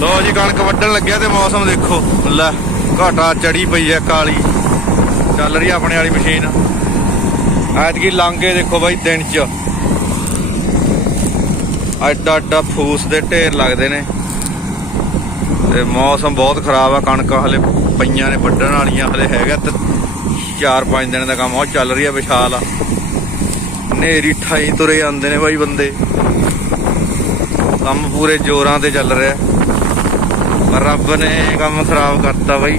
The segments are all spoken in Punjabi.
ਲੋ ਜੀ, ਕਣਕ ਵੱਢਣ ਲੱਗਿਆ ਤੇ ਮੌਸਮ ਦੇਖੋ। ਲੈ, ਘਾਟਾ ਚੜੀ ਪਈ ਐ ਕਾਲੀ। ਚੱਲ ਰਹੀ ਆ ਆਪਣੇ ਵਾਲੀ ਮਸ਼ੀਨ। ਐਤਕੀ ਲਾਂਗੇ ਦੇਖੋ ਬਾਈ ਦਿਨ ਚ। ਐਡਾ ਐਡਾ ਫੂਸ ਦੇ ਢੇਰ ਲੱਗਦੇ ਨੇ। ਤੇ ਮੌਸਮ ਬਹੁਤ ਖਰਾਬ ਆ, ਕਣਕ ਹਲੇ ਪਈਆਂ ਨੇ, ਵੱਢਣ ਵਾਲੀਆਂ ਹਲੇ ਹੈਗਾ ਤੇ 4-5 ਦਿਨ ਦਾ ਕੰਮ ਉਹ ਚੱਲ ਰਹੀ ਆ ਵਿਸ਼ਾਲ ਆ। ਨੇਰੀ ਠਾਈ ਤੁਰੇ ਆਉਂਦੇ ਨੇ ਬਾਈ ਬੰਦੇ। ਕੰਮ ਪੂਰੇ ਜ਼ੋਰਾਂ ਤੇ ਚੱਲ ਰਿਹਾ। ਪਰ ਰੱਬ ਨੇ ਕੰਮ ਖਰਾਬ ਕਰਤਾ ਬਾਈ।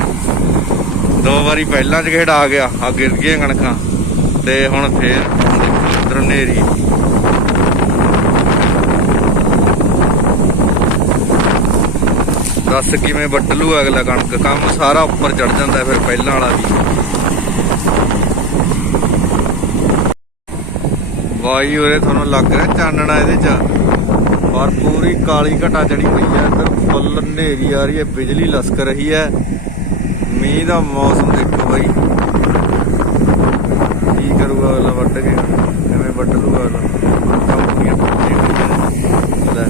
ਦੋ ਵਾਰੀ ਪਹਿਲਾਂ ਚ ਖੇੜਾ ਆ ਗਿਆ ਆ ਗਿਰ ਗਈਆਂ ਕਣਕਾਂ। ਤੇ ਹੁਣ ਫੇਰ ਇਧਰ ਨੇਰੀ ਦੱਸ ਕਿਵੇਂ ਵੱਢ ਅਗਲਾ ਕਣਕ? ਕੰਮ ਸਾਰਾ ਉੱਪਰ ਚੜ ਜਾਂਦਾ ਫਿਰ ਪਹਿਲਾਂ ਵਾਲਾ ਵੀ। ਵਾਈ ਉਰੇ ਤੁਹਾਨੂੰ ਲੱਗ ਰਿਹਾ ਚਾਨਣਾ ਇਹਦੇ ਚ? ਪਰ ਪੂਰੀ ਕਾਲੀ ਘਟਾ ਚੜੀ ਪਈ ਹੈ, ਇੱਧਰ ਫੁੱਲ ਹਨੇਰੀ ਆ ਰਹੀ ਹੈ, ਬਿਜਲੀ ਲਸਕ ਰਹੀ ਹੈ। ਮੀਂਹ ਦਾ ਮੌਸਮ ਦੇਖੋ ਬਾਈ ਕੀ ਕਰੂਗਾ ਅਗਲਾ ਵੱਢ ਕੇ ਕਿਵੇਂ ਵੱਢ ਲੂਗਾ ਅਗਲਾ ਕੰਪਨੀਆਂ ਟੁੱਟੀਆਂ ਹੋਈਆਂ ਨੇ। ਲੈ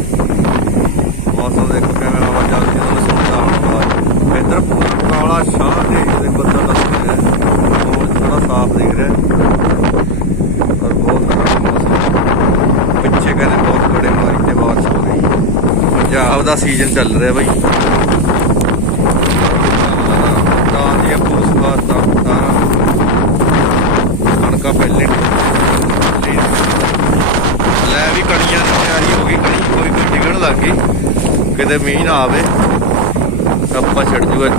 ਮੌਸਮ ਦੇਖੋ ਕਿਵੇਂ ਹਵਾ ਚੱਲਦੀ ਹੈ ਤੁਹਾਨੂੰ ਸੁਣਦਾ ਹੋਣਾ ਇੱਧਰ ਪੂਰਾ ਕਾਲਾ ਸ਼ਾਹ ਦੇ ਦੇ ਬੱਦਲ ਲੱਗ ਰਿਹਾ ਉਹ ਥੋੜਾ ਸਾਫ਼ ਦਿਖ ਰਿਹਾ ਪਰ ਬਹੁਤ ਖਰਾਬ ਮੌਸਮ ਪਿੱਛੇ ਕਹਿੰਦੇ ਬਹੁਤ ਬੜੇ ਮਾਰੀ ਤੇ ਬਾਰਿਸ਼ ਹੋ ਗਈ ਆਪਦਾ ਸੀਜ਼ਨ ਚੱਲ ਰਿਹਾ ਬਾਈ। ਤਾਂ ਦੀ ਪੂਸ ਬਾਤਾਂ ਤਾਰਾ ਕਣਕਾਂ ਪਹਿਲੇ ਲੈ ਵੀ ਕਣੀਆਂ ਦੀ ਤਿਆਰੀ ਹੋ ਗਈ, ਕਣੀ ਕੋਈ ਕੋਈ ਡਿੱਗਣ ਲੱਗ ਗਈ। ਕਿਤੇ ਮੀਂਹ ਨਾ ਆਵੇ ਆਪਾਂ ਛੱਡ ਜੂਗਾ।